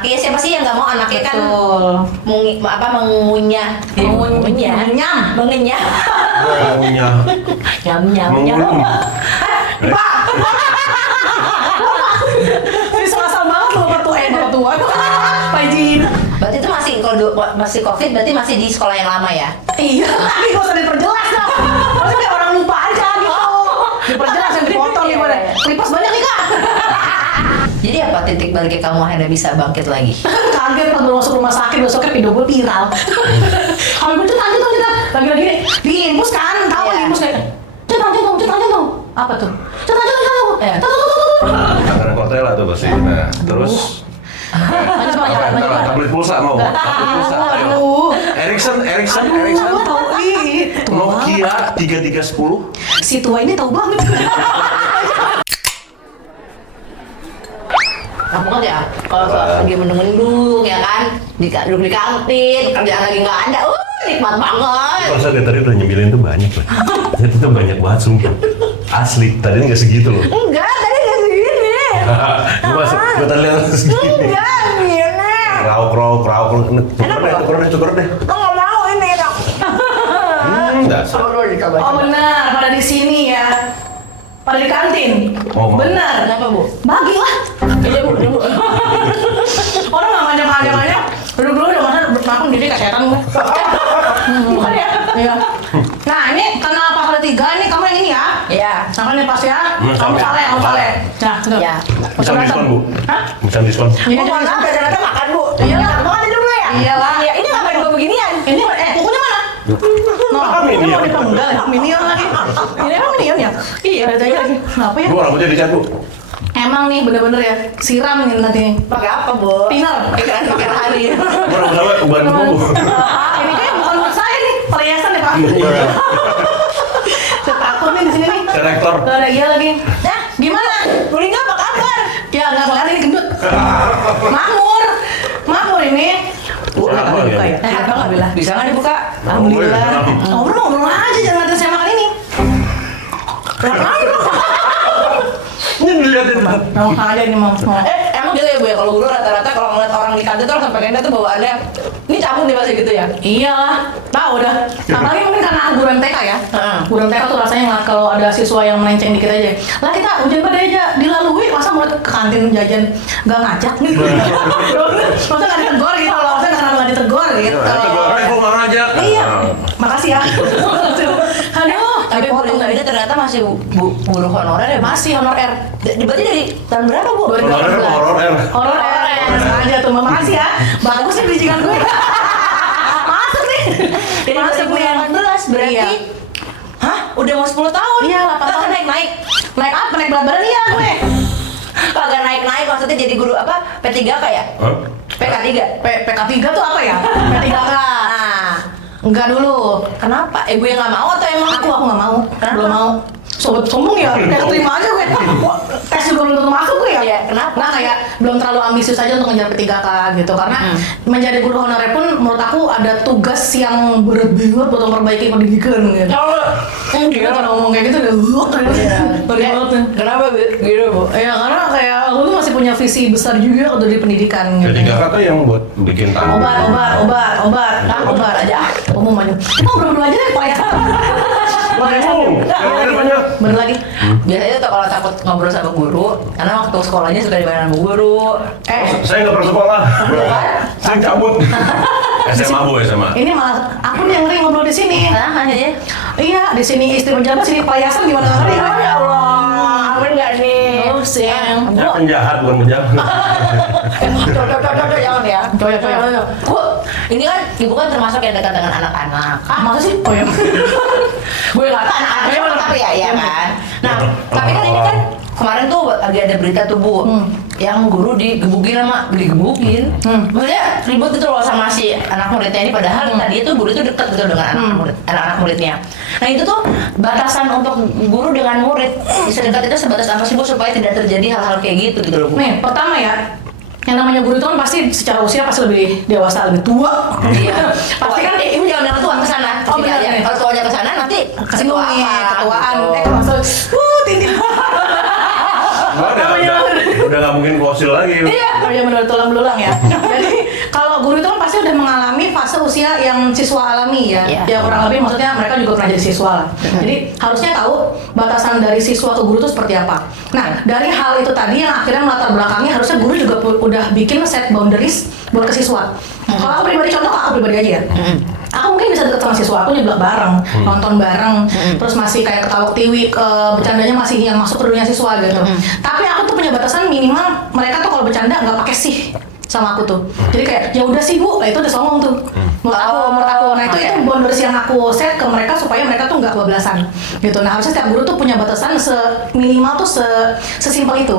Iya, siapa sih yang nggak mau anaknya kan mengunyah, mengenyam. Mengunyah. Pak! Ini selasa banget loh Pak tua. Pak Jin. Berarti itu masih COVID, berarti masih di sekolah yang lama ya? Iya, tapi gak usah diperjelas dong. Maksudnya kayak orang lupa aja gitu. Diperjelas yang dipotong nih pada. Kelipas banyak nih Kak. Jadi apa titik baliknya kamu akhirnya bisa bangkit lagi? Kaget pas baru masuk rumah sakit, besoknya video gue viral. Kalau gue lanjut lagi-lagi nih. Di infus kan, tahu Iya. infus kayak lanjut. Apa tuh? Lanjut. Iya. Tangan Cortella tuh pasti. Nah, terus Maju. tablet pulsa mau. Tablet pulsa. Ayo. Aduh. Ericsson. Gue tahu Nokia 3310. Si tua ini tahu banget. Kamu kan ya, kalau lagi mendung-mendung ya kan, duduk di kantin, kerjaan lagi nggak ada, nikmat banget. Kalau saya tadi udah nyemilin tuh banyak loh. Itu tuh banyak banget sumpah. Asli, tadi nggak segitu loh. Enggak, tadi nggak segini. Gue tadi lihat segini. Enggak, gini. Rauk. Tuker deh. Lo nggak mau ini dong. Dasar. Oh benar, pada di sini ya. Pada di kantin. Oh, benar. Kenapa Bu? Bagi lah. Iya Bu. Orang nggak ngajak-ngajak. Duduk dulu dong, masa makan jadi kesehatan gue. Bukan ya? Iya. Nah ini karena pasal 3 nih kamu yang ini ya. Iya. Makan nih pas ya. Kamu Sampai. saleh. Nah, tuh. Iya. Bisa diskon Bu. Hah? Bisa diskon. Ini Mau cuma makan, ternyata makan Bu. Iya lah. Mau makan dulu ya? Iya lah. Iya, ini ngapain gue beginian? Ini kukunya mana? No, ini Minion. mau dipenggal ya? Minion lagi. Ini emang Minion ya? Iya, ada aja lagi. Kenapa ya? Bu, rambutnya dicat Bu. Emang nih bener-bener ya, siram nih nanti. Pakai apa Bu? Thinner. Pakai hari. Bu, rambut apa? Uban Bu. Ini kayak bukan buat saya nih, perhiasan ya Pak. Saya takut nih di sini nih. Selektor. Gak ada iya lagi. Nah, Gimana? Kulinya apa kabar? Ya nggak kelar ini gendut. Makmur ini. Sehat Nggak banget dibuka ya? ya? Sehat banget alhamdulillah. Bisa nggak dibuka? Alhamdulillah. Ngobrol aja jangan ngeliatin saya makan ini. Ini dilihatin Pak. Mau aja ini mau. Emang gitu ya Bu ya, kalau guru rata-rata kalau ngeliat orang di kantin tuh langsung pengennya tuh bawaannya ini cabut nih pasti gitu ya? Iyalah, tahu dah. Apalagi mungkin karena guru MTK ya. Heeh. Guru MTK tuh rasanya nggak kalau ada siswa yang melenceng dikit aja. Lah kita ujian pada aja dilalui, masa murid ke kantin jajan nggak ngajak nih? Masa nggak ditegur gitu loh? Masa nggak ditegur gitu? Gue nggak ngajak. Iya, makasih ya. Aduh, Tapi guru itu ternyata masih guru honorer ya? masih honorer. Berarti dari tahun berapa Bu? Horor. Honorer. Aja tuh, makasih ya. Bagus nih bisikan gue. Masuk nih. Dari Masuk nih. 2018 berarti Iya. hah? Udah mau 10 tahun? Iya, 8 tahun. Kan naik-naik. Naik apa? Naik berat badan iya gue. Kagak naik-naik maksudnya jadi guru apa? P3K ya? Hah? PK3? PK3 tuh apa ya? P3K. Nah, Enggak dulu. kenapa? Gue nggak mau atau emang? Aku nggak mau. Kenapa? Belum mau. Sobat sombong ya, terima aja gue. Wah, tes juga belum tentu masuk gue ya. Iya, kenapa? Nah kayak belum terlalu ambisius aja untuk ngejar P3K gitu. Karena menjadi guru honorer pun menurut aku ada tugas yang berat banget buat memperbaiki pendidikan gitu. Kita kalau ngomong kayak gitu udah berat banget tuh. Kenapa gitu Bu? Ya karena kayak aku tuh masih punya visi besar juga untuk di pendidikan gitu. Ketiga kata yang buat bikin tamu. Obat aja. Umum aja. Kita ngobrol aja deh, Pak ya. Banyak. Bener lagi. Biasanya tuh kalau takut ngobrol sama guru, karena waktu sekolahnya suka dimarahin sama guru. Saya nggak pernah sekolah. Saya cabut. SMA Bu, SMA. Ini malah aku nih yang ngeri ngobrol di sini. Nah, aja. Iya, di sini istri pejabat, sini payasan gimana ngeri? Ya Allah, amin nggak nih? Oh, siang. Ya penjahat bukan penjahat. Coba jangan ya. Coba. Bu, ini kan ibu kan termasuk yang dekat dengan anak-anak. Ah, masa sih? Oh ya. Gue nggak tahu anak-anaknya mana tapi ya kan. Nah, tapi kan ini kan kemarin tuh lagi ada berita tuh Bu, yang guru digebukin. Maksudnya ribut itu loh sama si anak muridnya ini. Padahal tadi itu guru itu dekat gitu dengan anak-anak muridnya. Nah itu tuh batasan untuk guru dengan murid bisa dekat itu sebatas apa sih Bu supaya tidak terjadi hal-hal kayak gitu loh Bu? Nih, pertama ya, yang namanya guru itu kan pasti secara usia pasti lebih dewasa, lebih tua. Iya. Pasti kan ibu jangan bilang tua ke sana. Oh, benar, nih. Kalau tuanya ke sana nanti kesinggung nih, ketuaan. Gitu. Maksud, tintin. udah nggak mungkin fosil lagi. Iya, benar tulang belulang ya. Jadi kalau guru itu kan pasti udah mengalami fase usia yang siswa alami ya. Iya. Ya kurang lebih maksudnya mereka juga pernah jadi siswa lah. Jadi harusnya tahu batasan dari siswa ke guru itu seperti apa. Nah, dari hal itu tadi yang akhirnya melatar belakangnya harusnya guru juga udah bikin set boundaries buat ke siswa. Kalau aku pribadi, contoh aku pribadi aja ya. Aku mungkin bisa deket sama siswa aku nyeblak bareng, nonton bareng, terus masih kayak ketawa tiwi, bercandanya masih yang masuk ke dunia siswa gitu. Tapi aku tuh punya batasan minimal mereka tuh kalau bercanda nggak pakai sih sama aku tuh. Jadi kayak ya udah sih Bu, nah itu udah songong tuh. Menurut aku. Nah itu boundaries yang aku set ke mereka supaya mereka tuh nggak kebablasan gitu. Nah harusnya setiap guru tuh punya batasan minimal tuh sesimpel itu.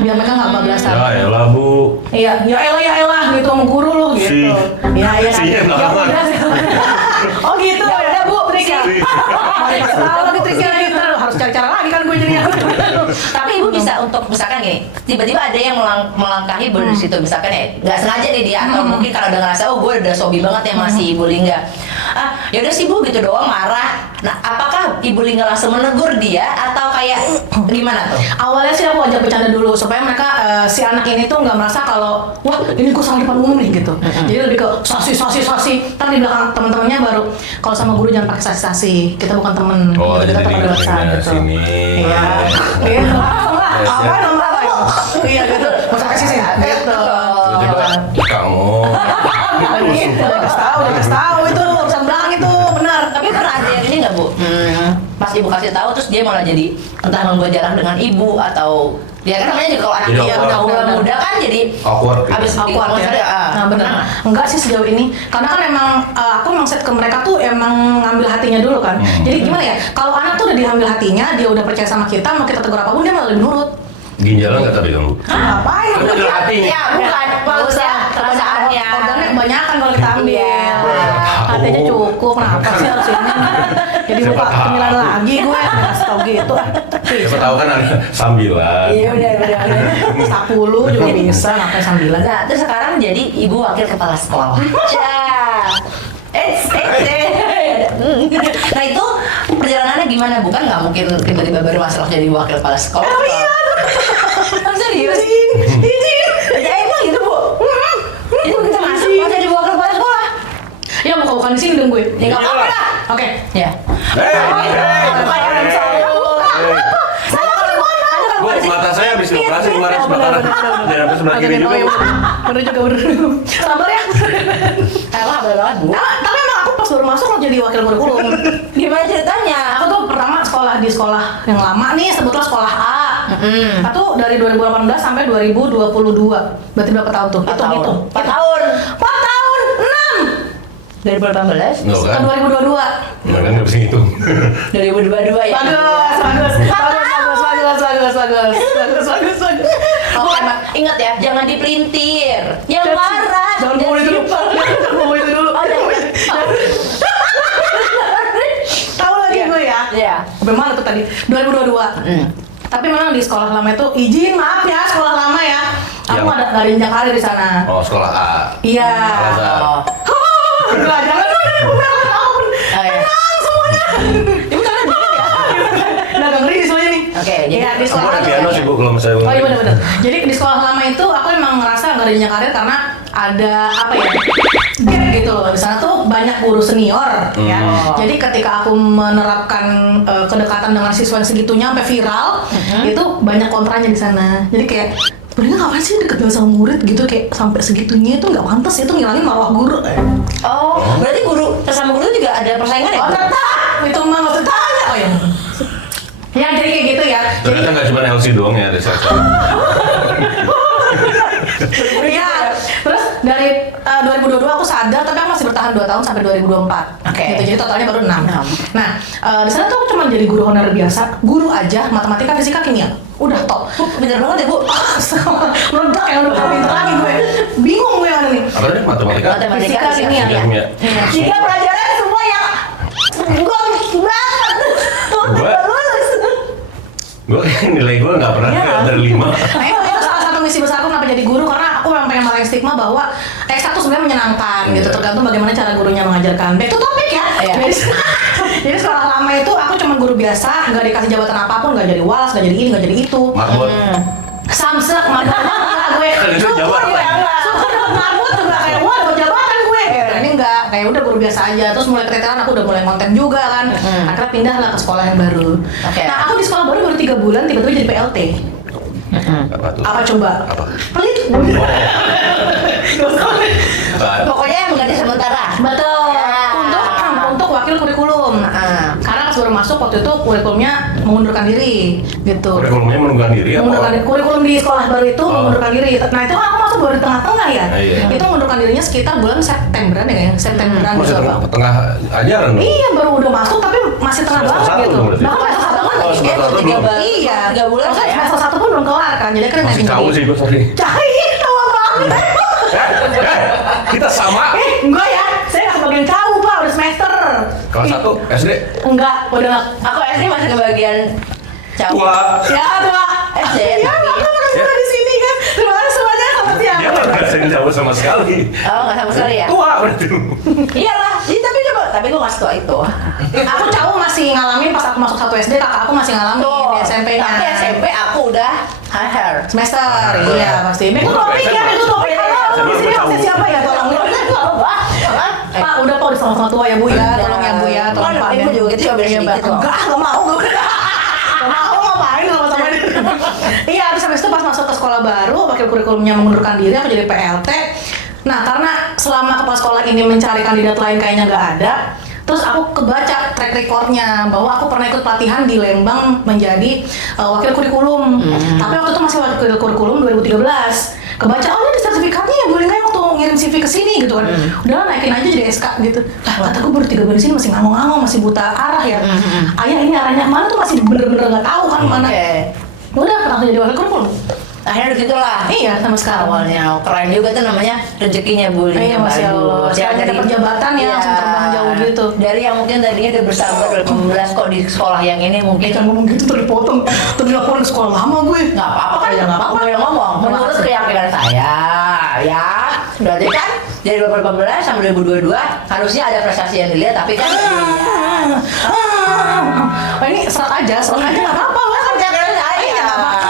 Biar mereka nggak bablasan. Ya elah Bu. Iya, ya elah gitu sama guru lu gitu. Ya Si-nya belakangan. Oh gitu ya udah Bu, Triknya. Kalau lagi Triknya lagi harus cari cara lagi kan gue jadinya. Tapi ibu bisa untuk misalkan gini, tiba-tiba ada yang melangkahi boundaries itu, misalkan ya nggak sengaja nih dia, atau mungkin kalau udah ngerasa oh gue udah sobi banget ya masih Ibu Lingga, ya udah sih Bu gitu doang marah. Nah apakah Ibu Lingga langsung menegur dia atau kayak gimana tuh? Awalnya sih aku ajak bercanda dulu supaya mereka si anak ini tuh nggak merasa kalau wah ini gue salah depan umum nih gitu. Jadi lebih ke sasi. Ntar di belakang teman-temannya baru kalau sama guru jangan pakai sasi. Kita bukan temen. Oh gitu. Kita jadi teman dewasa gitu. sini. Iya. Iya. Apa nomor apa? Iya gitu. Masa kasih sih. Gitu. Tiba-tiba kamu. Udah kasih tahu itu urusan belakang itu benar. Tapi pernah ada yang ini nggak Bu? Pas Ibu kasih tahu terus dia malah jadi entah membuat jarak dengan Ibu atau ya kan namanya juga kalau anak Jadi dia awkward. udah muda kan jadi Awkward gitu. abis Awkward ya. maksudnya, Nah benar. Enggak sih sejauh ini, karena kan emang aku emang set ke mereka tuh emang ngambil hatinya dulu kan. Jadi gimana ya? Kalau anak tuh udah diambil hatinya, dia udah percaya sama kita, mau kita tegur apapun dia malah lebih nurut. Ginjalnya nggak tadi kamu. Ngapain? Kan udah hatinya. ya bukan maksudnya perasaannya. Organnya kebanyakan kalau kita ambil. Iya. Hatinya cukup. Kenapa sih harus ini? Jadi Siapa buka tahu. cemilan lagi gue kasih tau gitu. Siapa tahu kan ada sambilan. Iya udah. 10 juga bisa, ngapain sambilan. Nah terus sekarang jadi Ibu wakil kepala sekolah. Nah itu perjalanannya gimana? Bukan nggak mungkin tiba-tiba baru masuk jadi wakil kepala sekolah. Oh iya. Serius? Izin. Ya emang gitu Bu. Itu kita masuk mau jadi wakil kepala sekolah. Ya bukan di sini dong gue. Ya nggak apa-apa lah. Oke. Ya. Bu, mata saya habis operasi kemarin sebakaran. Dan habis sebelah kiri juga. Bu. Bener juga. Sabar ya. Emang apa banget Bu? Nah, tapi emang aku pas baru masuk lo jadi wakil kurikulum. Gimana ceritanya? Aku tuh pertama sekolah di sekolah yang lama nih, sebutlah sekolah A. Itu dari 2018 sampai 2022. Berarti berapa tahun tuh? 4 tahun. Hitung. 4 tahun. 4 tahun. 6. Dari 2018? Nggak kan? Ke 2022. Nggak kan nggak bisa ngitung. 2022 ya. Bagus. Oke, Mak. Ingat ya, jangan dipelintir. Yang marah. Jangan bawa itu dulu. Jangan bawa itu dulu. Oh, Tahu lagi gue ya. Iya. Sampai mana tuh tadi? 2022. Tapi memang di sekolah lama itu izin maaf ya sekolah lama ya. Aku Yang- ada nggak jenjang karir di sana. Oh sekolah A. Iya. Al-Azhar. Enggak, jangan dulu deh, bukan tahun. Oh, iya. Tenang semuanya. Ibu jangan dulu ya. Udah agak ngeri soalnya nih. Oke, jadi Iya, di Kamu sekolah ada lama piano tuh- sih Bu kalau misalnya. Oh iya benar-benar. Jadi di sekolah lama itu aku emang ngerasa nggak ada jenjang karir karena ada apa ya? Gap gitu loh. Di sana tuh banyak guru senior ya. Jadi ketika aku menerapkan kedekatan dengan siswa yang segitunya sampai viral, itu banyak kontranya di sana. Jadi kayak Bener ngapain sih deket banget sama murid gitu kayak sampai segitunya itu nggak pantas itu ngilangin marwah guru. Oh, berarti guru sama guru juga ada persaingan ya? Oh tetap itu mah nggak usah tanya. Oh ya. Ya jadi kayak gitu ya. Ternyata nggak cuma LC doang ya ada satu. Iya. Terus dari 2022 aku sadar tapi aku masih bertahan 2 tahun sampai 2024. Oke. Gitu, jadi totalnya baru 6. 6. Nah, di sana tuh aku cuma jadi guru honorer biasa, guru aja, matematika, fisika, kimia. Udah top. Bener banget ya Bu. Meledak yang udah pinter lagi gue. Bingung gue yang ada nih. Apa tadi matematika? Fisika, kimia. Kimia. Tiga pelajaran semua yang gue banget. Gua- Lulus. Gue nilai gue nggak pernah Iya. dari 5. Nah itu salah satu misi besarku kenapa jadi guru karena aku memang pengen marahin stigma bahwa S1 sebenarnya menyenangkan gitu, tergantung bagaimana cara gurunya mengajarkan. Back to topic ya. Jadi sekolah lama itu aku cuma guru biasa, nggak dikasih jabatan apapun, nggak jadi walas, nggak jadi ini, nggak jadi itu. Marbot. Samsek, enggak gue. Kan itu jabatan. Syukur dapat marbot juga kayak wah dapat jabatan gue. Ini enggak, kayak udah guru biasa aja. Terus mulai keteteran aku udah mulai konten juga kan. Akhirnya pindah lah ke sekolah yang baru. Nah aku di sekolah baru 3 bulan tiba-tiba jadi PLT. Apa tuh? Apa coba? Apa? Pelit. Pokoknya yang ganti sementara. Betul. Untuk wakil kurikulum. Karena pas baru masuk waktu itu kurikulumnya mengundurkan diri gitu. Kurikulumnya mengundurkan diri apa? Mengundurkan diri. Kurikulum di sekolah baru itu mengundurkan diri. Nah itu kan aku masuk baru di tengah-tengah ya. Itu mengundurkan dirinya sekitar bulan Septemberan ya kayaknya. Septemberan gitu apa? Tengah ajaran dong? Iya baru udah masuk tapi masih tengah Semester banget satu gitu. dong berarti? Bahkan semester satu kan Oh, semester satu belum. Iya. 3 bulan Maksudnya ya. semester satu pun belum kelar kan. Jadi kan Masih jauh sih gue, sorry. Cahit tua banget. Kita sama. Enggak ya. Saya nggak kebagian jauh pak udah semester. Kelas 1 SD. Enggak, udah nggak. Aku SD masih kebagian cowok. Tua. Ya tua. SD. Ya makanya kita di sini kan. Terima kasih semuanya selamat siang. Dia nggak ngerasain jauh sama sekali. Oh nggak sama sekali ya? Tua berarti lu. Iyalah, tapi coba, tapi gue nggak setua itu. Aku jauh masih ngalamin pas aku masuk 1 SD, kakak aku masih ngalamin di SMP-nya. Tapi SMP aku udah hair. Semester, iya pasti. Itu topik ya, itu topik. Halo, di sini absen siapa ya? Tolong. Pak, udah Pak, udah sama-sama tua ya Bu ya, tolong ya Bu ya, tolong Pak. Ibu juga gitu, coba sedikit kok. Enggak mau. Gak mau ngapain sama-sama ini. Iya, terus habis itu pas masuk ke sekolah baru, wakil kurikulumnya mengundurkan diri, aku jadi PLT. Nah, karena selama kepala sekolah ini mencari kandidat lain kayaknya nggak ada, terus aku kebaca track recordnya bahwa aku pernah ikut pelatihan di Lembang menjadi wakil kurikulum. Tapi waktu itu masih wakil kurikulum 2013. Kebaca, oh ini sertifikatnya ya boleh nggak waktu ngirim CV ke sini gitu kan. Udahlah naikin aja jadi SK gitu. Lah kata gue baru 3 bulan di sini masih ngangong-ngangong, masih buta arah ya. Ayah ini arahnya mana tuh masih bener-bener nggak tahu kan mana. Udah langsung jadi wakil kurikulum. Akhirnya begitulah. Iya, sama sekarang. Awalnya keren juga tuh namanya rezekinya Bu. Iya, Masya Allah. Sekarang dapat jabatan ya, langsung terbang jauh gitu. Dari yang mungkin tadinya udah bersabar 2015 kok di sekolah yang ini mungkin Jangan ngomong gitu terpotong, terlaporan ke sekolah lama gue. nggak apa-apa kan? Ya nggak apa-apa. Aku yang ngomong. Menurut keyakinan saya, ya berarti kan dari 2018 sampai 2022 harusnya ada prestasi yang dilihat, tapi kan Ini serak aja nggak apa-apa lah kan keyakinan saya. Iya, nggak apa-apa.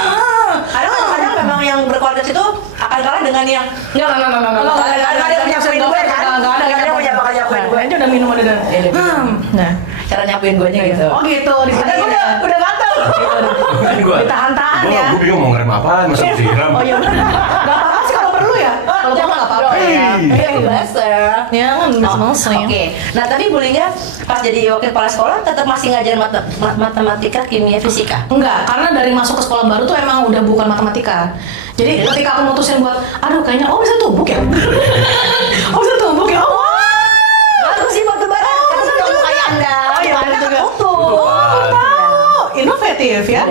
Kadang memang yang berkualitas itu akan kalah dengan yang nggak ada yang nyapuin gue kan? Nggak ada yang punya bakal nyapuin gue. Ini udah minum udah. Nah, Cara nyapuin gue gitu. oh gitu di sini. Udah gatel. Ditahan-tahan ya. Gue bingung mau ngerem apaan, masa disiram. Oh iya, nggak apa-apa sih kalau perlu ya. Kalau perlu nggak apa-apa. Ya kan masing-masing. Oke. Nah tadi Bu Lingga pas jadi wakil kepala sekolah tetap masih ngajar matematika, kimia, fisika. Enggak, karena dari masuk ke sekolah baru tuh emang udah bukan matematika. Jadi ketika aku mutusin buat, aduh kayaknya bisa tumbuk ya. Bisa tumbuk ya. Bagus sih batu bara. Karena kamu kayak Anda. Oh iya, Anda juga. kan utuh. Inovatif ya.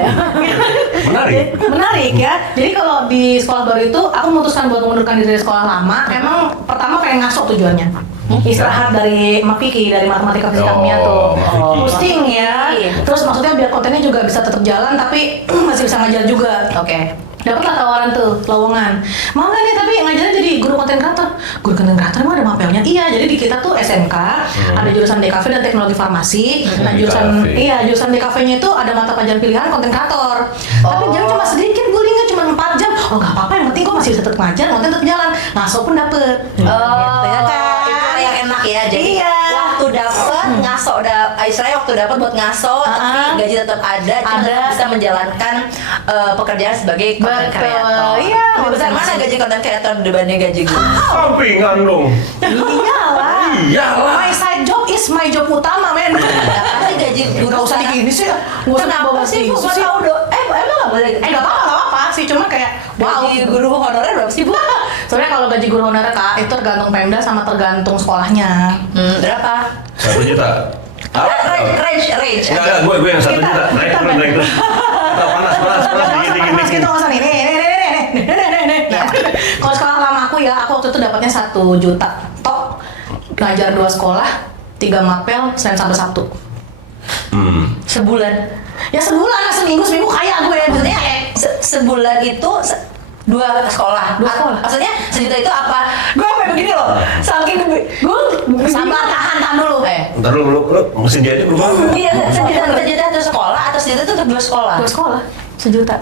Menarik. Menarik ya. Jadi kalau di sekolah baru itu aku memutuskan buat mengundurkan diri dari sekolah lama. Emang pertama pengen ngaso tujuannya. Istirahat dari MAPIKI, dari matematika fisika kimia tuh. Pusing ya. Terus maksudnya biar kontennya juga bisa tetap jalan tapi masih bisa ngajar juga. Oke. Dapatlah tawaran tuh, lowongan. Mau nggak nih tapi ngajarnya jadi guru konten kreator. Guru konten kreator emang ada mapelnya? Iya, jadi di kita tuh SMK ada jurusan DKV dan teknologi farmasi. Nah jurusan jurusan DKV-nya itu ada mata pelajaran pilihan konten kreator. Tapi jam cuma sedikit, gue nggak cuma 4 jam. Oh nggak apa-apa, yang penting gue masih bisa tetap ngajar, konten tetap jalan. Ngaso pun dapet. Gitu ya kan? Itu yang enak ya. Jadi waktu dapet ngaso, istilahnya waktu dapet buat ngaso, tapi gaji tetap ada, cuma bisa menjalankan pekerjaan sebagai konten kreator. Iya. Lebih besar mana gaji konten kreator dibanding gaji gue? Sampingan dong. Iyalah. Iyalah. My side job is my job utama, men. Pasti gaji guru Nggak usah sekarang. digini sih. Nggak usah Kenapa bawa sih Bu? isu Nggak sih. tahu dong. Emang nggak boleh? Nggak apa-apa sih, cuma kayak wow. Gaji guru honorer berapa sih Bu? Soalnya kalau gaji guru honorer Kak, itu tergantung Pemda sama tergantung sekolahnya. Berapa? 1 juta. Range. Enggak, gue yang 1 juta. Naik terus. Panas, dingin. Mas kita nggak usah nih. Nah, kalau sekolah lama aku ya, aku waktu itu dapatnya 1 juta tok, ngajar 2 sekolah, 3 mapel, Senin sampai Sabtu. Sebulan. Ya sebulan, seminggu kaya gue. Maksudnya Sebulan itu Dua sekolah. Maksudnya sejuta itu apa? Gue sampai begini loh. Saking gue Sabar, tahan dulu. Ntar lu mesin jahit lu mana? Iya, sejuta itu sekolah atau sejuta itu untuk dua sekolah? 2 sekolah, 1 juta.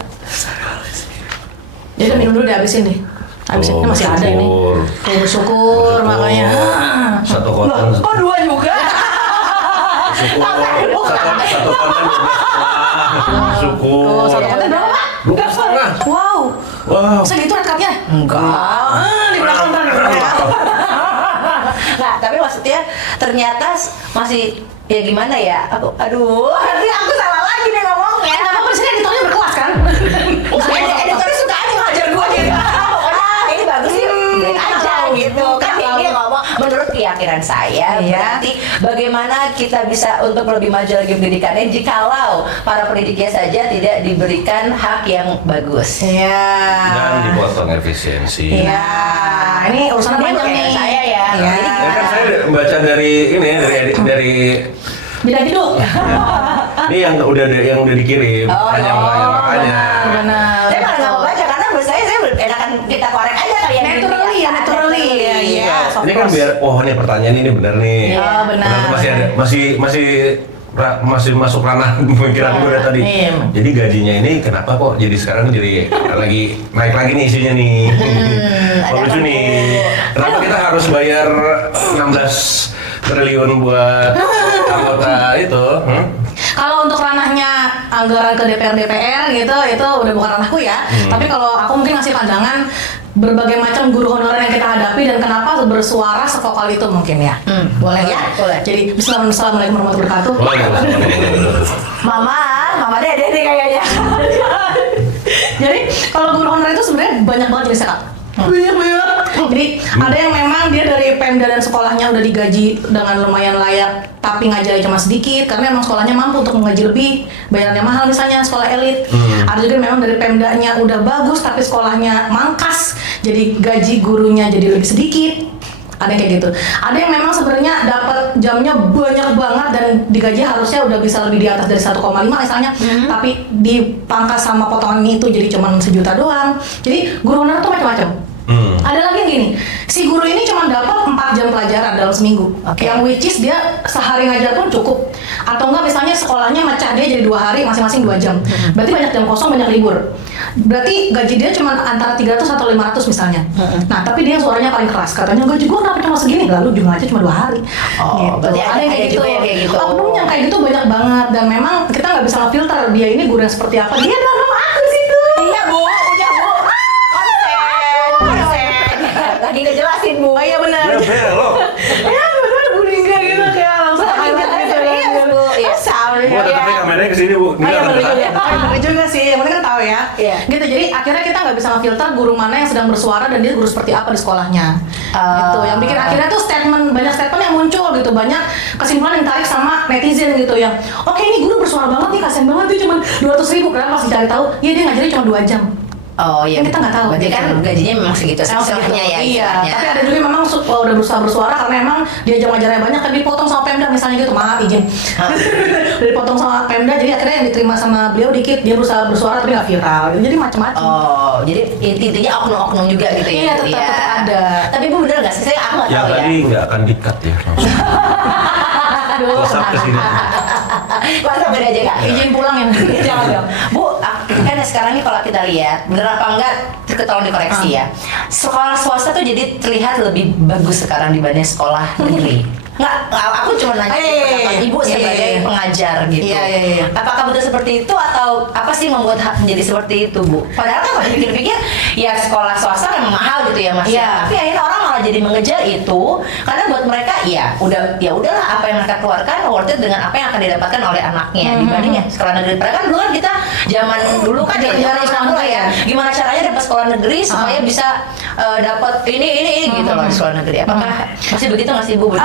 Jadi minum dulu deh, habisin deh. Habisin, ini masih ada ini. Bersyukur makanya. Satu konten. Kok dua juga? Satu konten 12. Syukur. Oh, 1 konten berapa, Pak? 12,5. Wow. Wow. Segitu red card-nya? Enggak. Di belakang kan. Nah, tapi maksudnya ternyata masih ya gimana ya? Aduh, nanti aku salah lagi nih ngomongnya. Nggak apa-apa, sini editornya berkelas kan? Editornya suka aja ngajar gue gitu. Ini bagus sih, break aja gitu. Kan dia ngomong menurut keyakinan saya berarti bagaimana kita bisa untuk lebih maju lagi pendidikannya jikalau para pendidiknya saja tidak diberikan hak yang bagus. Iya. Dan dipotong efisiensi. Iya. Ini urusan panjang nih. Saya ya. Iya. Ya kan saya baca dari ini dari Beda gitu. ini yang udah dikirim makanya. Benar. Saya malah nggak mau baca karena menurut saya enakan kita korek aja kali ya. Naturally. Iya. Ini kan biar ini pertanyaan ini benar nih. Iya, benar. Masih masuk ranah pemikiran gue tadi. Iya. Jadi gajinya ini kenapa kok jadi sekarang jadi lagi naik lagi nih isinya nih. Lucu nih. Kenapa kita harus bayar 16 triliun buat anggota itu? Kalau untuk ranahnya anggaran ke DPR gitu, itu udah bukan ranahku ya. Tapi kalau aku mungkin ngasih pandangan berbagai macam guru honorer yang kita hadapi dan kenapa bersuara sevokal itu mungkin ya. Boleh ya? Boleh. Jadi Assalamualaikum warahmatullahi wabarakatuh. Mama dede nih kayaknya. Jadi kalau guru honorer itu sebenarnya banyak banget jenisnya, Kak. Banyak. Jadi ada yang memang dia dari Pemda dan sekolahnya udah digaji dengan lumayan layak, tapi ngajarnya cuma sedikit karena memang sekolahnya mampu untuk menggaji lebih, bayarannya mahal misalnya sekolah elit. Ada juga yang memang dari Pemdanya udah bagus tapi sekolahnya mangkas, jadi gaji gurunya jadi lebih sedikit. Ada yang kayak gitu. Ada yang memang sebenarnya dapat jamnya banyak banget dan digaji harusnya udah bisa lebih di atas dari 1,5 misalnya, tapi dipangkas sama potongan itu jadi cuma 1 juta doang. Jadi guru honorer tuh macam-macam. Ada lagi yang gini, si guru ini cuma dapat 4 jam pelajaran dalam seminggu, yang which is dia sehari ngajar pun cukup. Atau enggak misalnya sekolahnya mecah dia jadi 2 hari masing-masing 2 jam. Berarti banyak jam kosong, banyak libur. Berarti gaji dia cuma antara 300 atau 500 misalnya. Nah, tapi dia suaranya paling keras. Katanya gaji gua kenapa cuma segini? Lalu juga aja cuma 2 hari. Berarti ada yang kayak gitu. Oknum yang kayak gitu banyak banget dan memang kita nggak bisa ngefilter dia ini guru yang seperti apa. Dia adalah aku situ. Iya bu, udah bu. Konsen. Lagi ngejelasin bu. Oh iya benar. Ya belok. Ya benar Bu Lingga gitu kayak langsung highlight gitu kan. Iya bu. Iya sorry. Gua tapi kameranya kesini bu. Benar juga sih. Yang penting kan tahu ya. Iya. Gitu. Jadi akhirnya kita nggak bisa ngefilter guru mana yang sedang bersuara dan dia guru seperti apa di sekolahnya. Gitu. Yang bikin akhirnya tuh banyak statement yang muncul gitu, banyak kesimpulan yang ditarik sama netizen gitu yang oke ini guru bersuara banget nih, kasian banget dia cuma 200.000 karena pas dicari tahu, ya dia ngajarnya cuma 2 jam. Oh iya, Kita nggak tahu. Berarti kan gajinya memang segitu setengahnya ya. Iya, istilahnya. tapi ada juga yang memang udah berusaha bersuara karena emang dia jam ngajarnya banyak kan dipotong sama Pemda misalnya gitu, maaf izin. Udah dipotong sama Pemda, jadi akhirnya yang diterima sama beliau dikit, dia berusaha bersuara tapi nggak viral. Jadi macam-macam. Oh, jadi intinya oknum-oknum juga gitu ya? Iya, tetap ada. Tapi bu bener nggak sih? Aku nggak Yang tahu ya. tadi nggak akan di-cut ya langsung. Aduh, Close up ke sini. Masa beda aja kak? izin pulang ya. Jangan dong. Bu, kan sekarang nih kalau kita lihat, bener apa enggak, tolong dikoreksi ya. Sekolah swasta tuh jadi terlihat lebih bagus sekarang dibanding sekolah negeri. Nggak, aku cuma nanya pendapat ibu sebagai pengajar gitu. Iya. Apakah betul seperti itu atau apa sih membuat menjadi seperti itu bu? Padahal kan kalau dipikir-pikir ya sekolah swasta memang mahal gitu ya mas. Iya. Tapi akhirnya orang malah jadi mengejar itu karena buat mereka ya udahlah apa yang mereka keluarkan worth it dengan apa yang akan didapatkan oleh anaknya dibanding ya sekolah negeri. Padahal kan dulu kan kita zaman dulu kan zaman Islam ya gimana caranya dapat sekolah negeri supaya bisa dapat ini gitu loh di sekolah negeri. Apakah masih begitu nggak sih bu?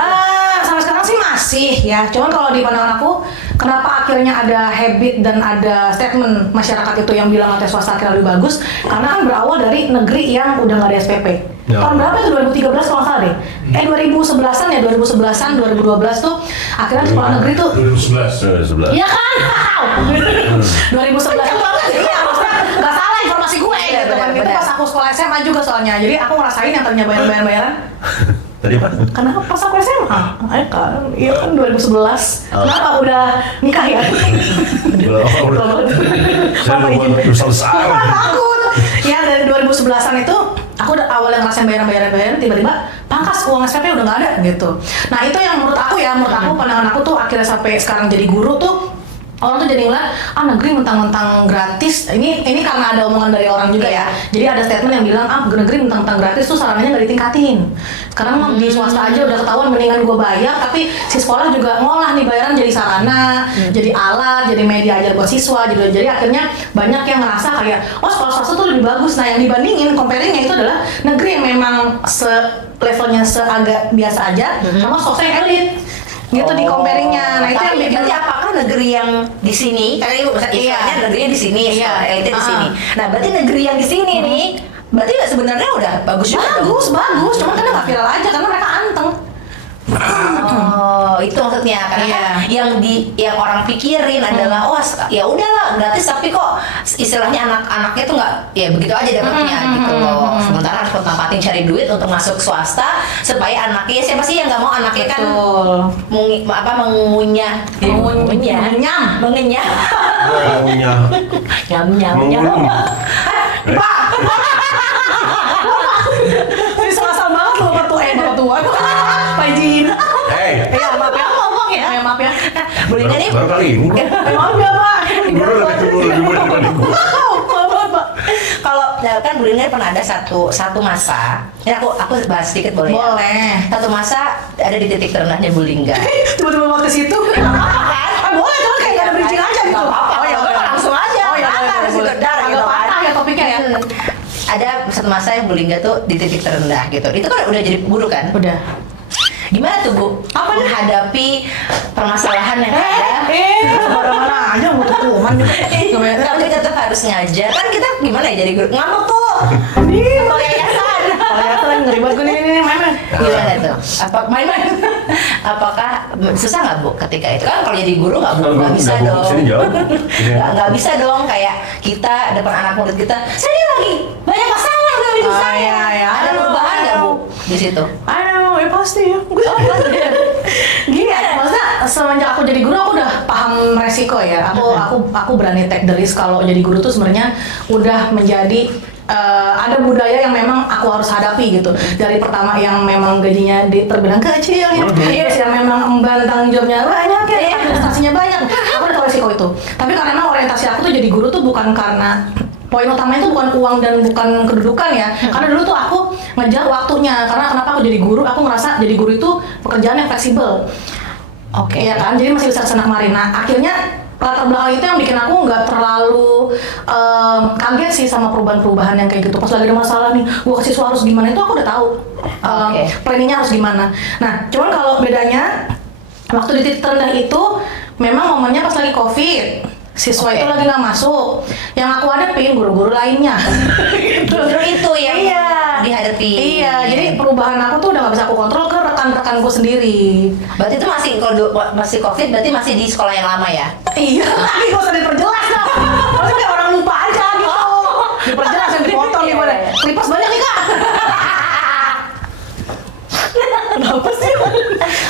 Sampai sekarang sih masih ya. Cuman kalau di pandangan aku, kenapa akhirnya ada habit dan ada statement masyarakat itu yang bilang tes swasta akhirnya lebih bagus? Karena kan berawal dari negeri yang udah nggak ada SPP. Ya. Tahun berapa itu 2013 kalau nggak salah deh. 2011-an ya 2011-an 2012 tuh akhirnya sekolah negeri tuh 2011. iya kan? 2011 iya maksudnya nggak salah informasi gue Iya, gitu kan. Itu benar. pas aku sekolah SMA juga soalnya. Jadi aku ngerasain yang tadinya bayaran. Tadi apa? Kenapa pas aku SMA? Iya kan 2011. Kenapa udah nikah ya? Belum. Saya belum besar. Takut. Ya dari 2011-an itu aku udah awalnya ngerasain bayaran, tiba-tiba pangkas uang SPP udah nggak ada gitu. Nah itu yang menurut aku pandangan aku tuh akhirnya sampai sekarang jadi guru tuh orang tuh jadi ngeliat negeri mentang-mentang gratis. Ini karena ada omongan dari orang juga ya. Jadi ada statement yang bilang negeri mentang-mentang gratis tuh sarananya nggak ditingkatin. Sekarang memang di swasta aja udah ketahuan mendingan gue bayar, tapi si sekolah juga ngolah nih bayaran jadi sarana, jadi alat, jadi media ajar buat siswa gitu. Jadi akhirnya banyak yang ngerasa kayak sekolah swasta tuh lebih bagus. Nah yang dibandingin comparingnya itu adalah negeri yang memang levelnya seagak biasa aja sama swasta yang elit. Gitu di comparingnya. Nah itu yang bikin. Berarti apakah negeri yang di sini, karena istilahnya negerinya di sini, elitnya di sini. Nah berarti negeri yang di sini nih, berarti sebenarnya udah bagus juga. Bagus, cuman kan nggak viral aja karena mereka anteng. Oh, itu maksudnya karena kan yang orang pikirin adalah ya udahlah gratis, tapi kok istilahnya anak-anaknya tuh nggak ya begitu aja dapatnya gitu loh. Sementara harus kontak-kontakin cari duit untuk masuk swasta supaya anaknya, siapa sih yang nggak mau anaknya kan mengunyah Disasar banget loh bapak tua. Pak Jin. Maaf ya. Bu Linda nih. Baru kali ini. Maaf ya Pak. Baru lebih muda dibanding gue. Kalau kan Bu Linda pernah ada satu masa. Ini aku bahas sedikit boleh? Boleh. Satu masa ada di titik terendahnya Bu Linda. Tiba-tiba mau ke situ. Boleh tuh kayak gak ada bridging aja gitu. Langsung aja. Harus dar gitu kan. Patah ya topiknya ya. Ada satu masa yang Bu Linda tuh di titik terendah gitu. Itu kan udah jadi guru kan? Udah. Gimana tuh Bu? Menghadapi permasalahan yang ada? Mana aja mau tukuman juga. Tapi tetap harus ngajar. Kan kita gimana ya jadi guru? Ngamuk tuh. Kalau yayasan. Kalau yayasan lagi ngeri banget gue nih main-main. Gimana tuh? Main-main? Apakah susah nggak Bu ketika itu? Kan kalau jadi guru nggak bisa dong. Nggak bisa dong kayak kita depan anak murid kita. Saya lagi banyak masalah dalam hidup saya. Ada perubahan nggak Bu di situ? Ya pasti ya. Gini ya, maksudnya semenjak aku jadi guru aku udah paham resiko ya. Aku berani take the risk kalau jadi guru tuh sebenarnya udah menjadi ada budaya yang memang aku harus hadapi gitu. Dari pertama yang memang gajinya terbilang kecil ya, terus yang memang emban tanggung jawabnya banyak ya, administrasinya banyak. Aku udah tahu resiko itu. Tapi karena memang orientasi aku tuh jadi guru tuh bukan karena poin utamanya itu bukan uang dan bukan kedudukan ya. Karena dulu tuh aku ngejar waktunya. Karena kenapa aku jadi guru? Aku ngerasa jadi guru itu pekerjaan yang fleksibel. Oke. Iya kan? Jadi masih bisa kesana kemari. Nah, akhirnya latar belakang itu yang bikin aku nggak terlalu kaget sih sama perubahan-perubahan yang kayak gitu. Pas lagi ada masalah nih, gua ke siswa harus gimana itu aku udah tahu. Planningnya harus gimana. Nah, cuman kalau bedanya waktu di titik terendah itu memang momennya pas lagi COVID. Siswa itu lagi nggak masuk, yang aku hadapin guru-guru lainnya. Justru itu yang dihadapi. Iya, jadi perubahan aku tuh udah nggak bisa aku kontrol ke rekan-rekanku sendiri. Berarti itu masih COVID, berarti masih di sekolah yang lama ya? Iya, tapi gak usah diperjelas dong. Maksudnya kayak orang lupa aja gitu. Diperjelas yang dipotong gimana? Lipas banyak nih kak. Kenapa sih?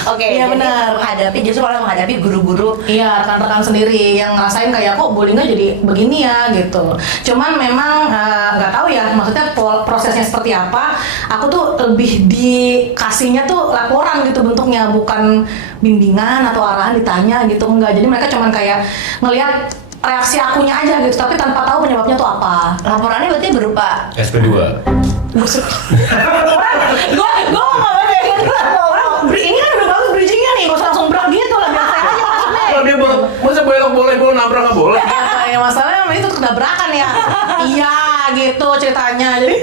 Oke, iya benar. Justru kalau menghadapi guru-guru. Iya, rekan-rekan sendiri yang ngerasain kayak kok bullyingnya jadi begini ya gitu. Cuman memang nggak tahu ya, maksudnya prosesnya seperti apa. Aku tuh lebih dikasihnya tuh laporan gitu bentuknya, bukan bimbingan atau arahan ditanya gitu, enggak. Jadi mereka cuman kayak ngelihat reaksi akunya aja gitu, tapi tanpa tahu penyebabnya tuh apa. Laporannya berarti berupa SP2. Gue mau ngomong ini kan udah bagus bridgingnya nih, gak usah langsung berat gitu lah, biar saya aja maksudnya. Kalau dia masa boleh nabrak nggak boleh? Ya masalahnya itu kedabrakan ya. Iya gitu ceritanya. Jadi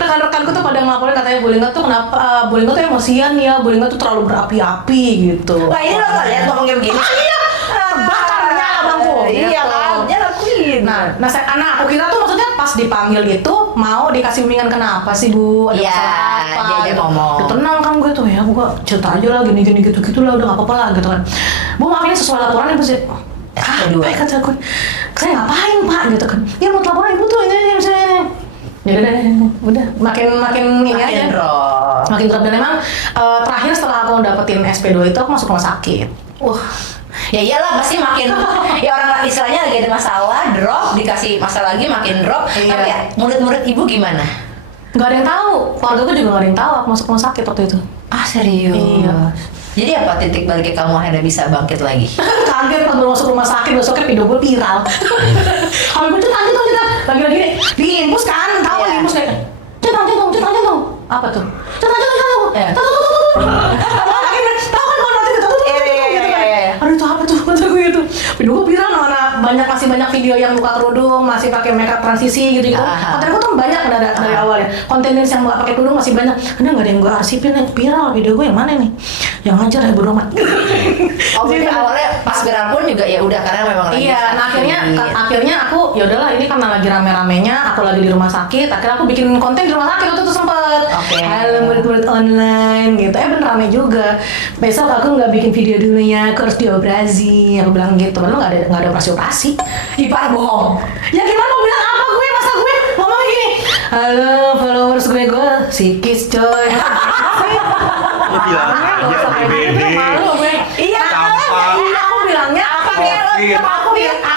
rekan-rekanku tuh pada ngelaporin katanya Bulingga tuh kenapa Bulingga tuh emosian ya, Bulingga tuh terlalu berapi-api gitu. Wah ini loh kalian ngomongnya begini. Iya, terbakar nyala bangku. Iya kan, nyalakuin. Nah anak aku kira tuh maksudnya pas dipanggil itu mau dikasih bimbingan kenapa sih Bu? Ada masalah apa? Dia aja ngomong. Udah tenang kan gue tuh ya, gue cerita aja lah gini gitu lah udah nggak apa-apa lah gitu kan. Bu maaf ini sesuai laporan ya Bu sih. kedua. Kata gue, saya ngapain Pak gitu kan? Ya mau laporan ibu tuh ini misalnya. Ya udah, makin ini aja. Drop. Makin drop dan emang terakhir setelah aku dapetin SP2 itu aku masuk rumah sakit. Ya iyalah pasti makin ya orang istilahnya lagi ada masalah drop dikasih masalah lagi makin drop. Iya. Tapi ya murid-murid ibu gimana? Gak ada yang tahu, keluarga gue juga gak ada yang tahu aku masuk rumah sakit waktu itu. Ah serius? Iya. Jadi apa titik baliknya kamu akhirnya bisa bangkit lagi? Kaget pas baru masuk rumah sakit, besoknya video gue viral. Kalau gue lanjut lagi-lagi nih, di infus kan, tahu Iya. di infus kayak lanjut dong. Apa tuh? Lanjut. Iya. Tahu kan kalau nanti gitu Iya. Aduh itu apa tuh? Kata gue gitu. Video gue viral, masih banyak video yang buka kerudung, masih pakai makeup transisi gitu. Aha. Konten gue tuh banyak dari awal ya. Konteners yang nggak pakai kerudung masih banyak. Karena nggak ada yang gue arsipin, yang viral video gue yang mana nih? Yang ngajar ya bodo amat. Oh jadi awalnya pas viral pun juga ya udah karena memang lagi Iya, nah akhirnya aku ya udahlah ini karena lagi rame-ramenya, aku lagi di rumah sakit, akhirnya aku bikin konten di rumah sakit waktu itu sempet. Oke. Halo murid-murid online gitu, bener rame juga. Besok aku nggak bikin video dulu ya, aku harus dioperasi, aku bilang gitu. Padahal nggak ada operasi. Ih parah bohong. Ya gimana mau bilang apa gue, masa gue ngomongnya gini, halo followers gue psikis coy. Malu gue. Iya. Aku bilangnya apa ya?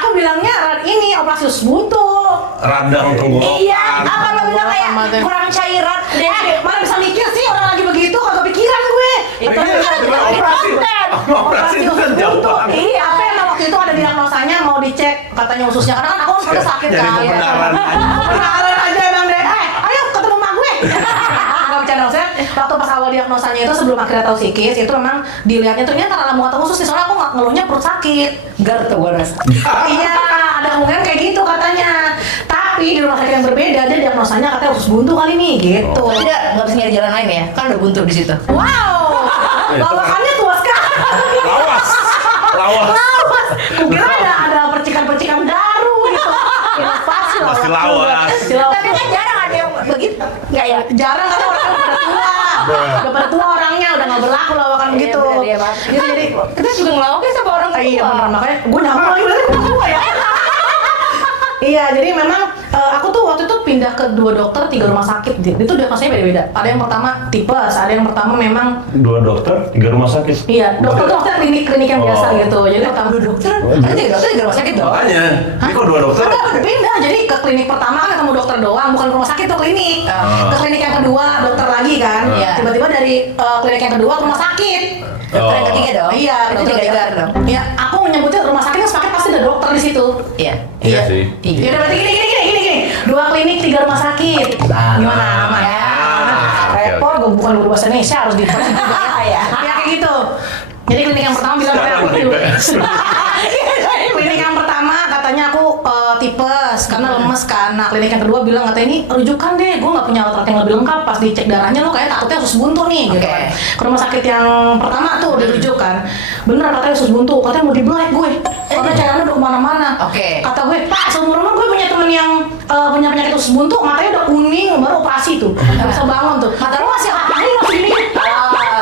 Aku bilangnya ini operasi usus buntu. Radang tenggorokan. Iya. Apa lo bilang kayak Mata. kurang cairan deh. Mana bisa mikir sih orang lagi begitu kagak pikiran gue. Itu Iya, kan cuma operasi. Operasi itu kan jauh banget. Iya, apa yang waktu itu ada diagnosanya mau dicek katanya ususnya karena kan aku udah sakit Jadi kan. pembenaran. Pembenaran aja bang deh. Ayo ketemu emak gue. Gak bercanda maksudnya. Waktu pas awal diagnosanya itu sebelum akhirnya tahu psikis itu memang dilihatnya tuh ini antara lambung atau usus nih soalnya aku nggak ngeluhnya perut sakit. Gar tuh gue rasa. Iya, ada kemungkinan kayak gitu katanya. Tapi di rumah sakit yang berbeda dia diagnosanya katanya usus buntu kali nih gitu. Tapi nggak bisa nyari jalan lain ya? Kan udah buntu di situ. Wow, lawakannya tua sekali. Lawas. Kukira ada percikan-percikan baru gitu. Inovasi lah. Masih lawas. Tapi kan jarang ada yang begitu. Nggak ya? Jarang karena orang udah tua. Udah pada tua orangnya, udah nggak berlaku lawakan begitu. Iya, benar, iya, Jadi kita juga ngelawaknya sama orang tua. iya bener makanya gue nyamuk lagi berarti gue tua ya. Iya, jadi memang aku tuh waktu itu pindah ke 2 dokter, 3 rumah sakit. Itu diagnosanya beda-beda. Ada yang pertama tipes, ada yang pertama memang 2 dokter, 3 rumah sakit. iya, dokter klinik yang biasa gitu. Jadi pertama Dokter, ada tiga dokter di rumah sakit dong. Makanya, ini kok 2 dokter? Enggak, pindah. Jadi ke klinik pertama kan ketemu dokter doang, bukan rumah sakit tuh klinik. Ke klinik yang kedua dokter lagi kan. Iya. Tiba-tiba dari klinik yang kedua ke rumah sakit. Dokter yang ketiga dong. Iya, itu dokter tiga ketiga. dong. Iya, aku menyebutnya rumah sakit yang sakit pasti ada dokter di situ. Iya. Iya sih. Ya udah berarti gini. 2 klinik, 3 rumah sakit. Gimana aman ya? Repot, gue bukan guru bahasa Indonesia harus dipahami juga ya. Ya kayak gitu. Jadi klinik yang pertama bilang Sekarang aku nih, Bes. klinik yang pertama katanya aku tipes karena lemes kan. Nah klinik yang kedua bilang katanya ini rujukan deh, gue nggak punya alat-alat yang lebih lengkap. Pas dicek darahnya lo kayak takutnya usus buntu nih gitu Oke. kan. Ke rumah sakit yang pertama tuh dirujuk kan. Bener katanya usus buntu, katanya mau dibelek gue. Karena cairannya udah kemana-mana. Oke. Kata gue, Pak seumur umur gue punya temen yang punya penyakit usus buntu, matanya udah kuning baru operasi tuh, nggak bisa bangun tuh. Mata lo masih ini masih gini.